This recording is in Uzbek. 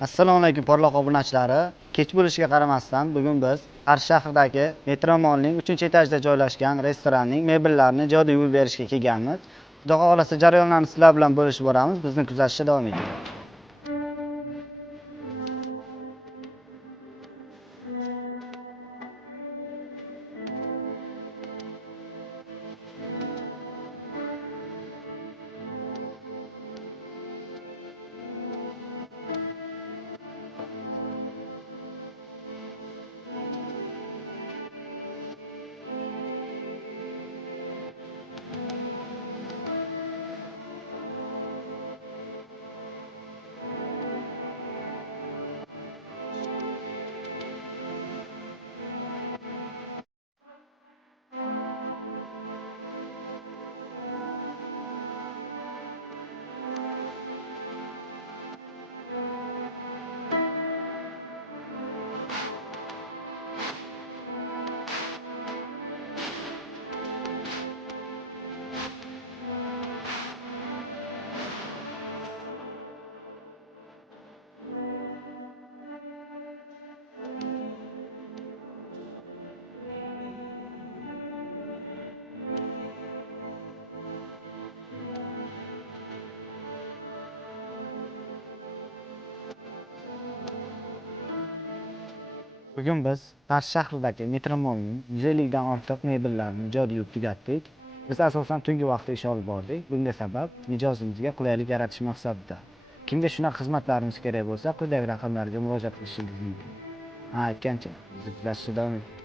Assalomu alaykum porloq obunachilari. Kech bo'lishiga qaramasdan bugun biz Qarshi shahridagi Metro Mall'ning 3-etajda joylashgan restoranning mebellarini ijodiy yuvib berishga kelganmiz. Xudo xolasa jarayonlarni sizlar bilan bo'lishib boramiz. Bizni kuzatishda davom eting. Bugun biz Qarshi shahridagi Metro Mall'ning 150 dan ortiq mebellarini ijodiy yuvib tugatdik. Biz asosan tungi vaqtda ish olib bordik. Bunga sabab mijozimizga qulaylik yaratish maqsadida. Kimga shunaqa xizmatlarimiz kerak bo'lsa, quyidagi raqamlarga murojaat qilishingiz mumkin. Aytgancha, bizni kuzatishda davom eting.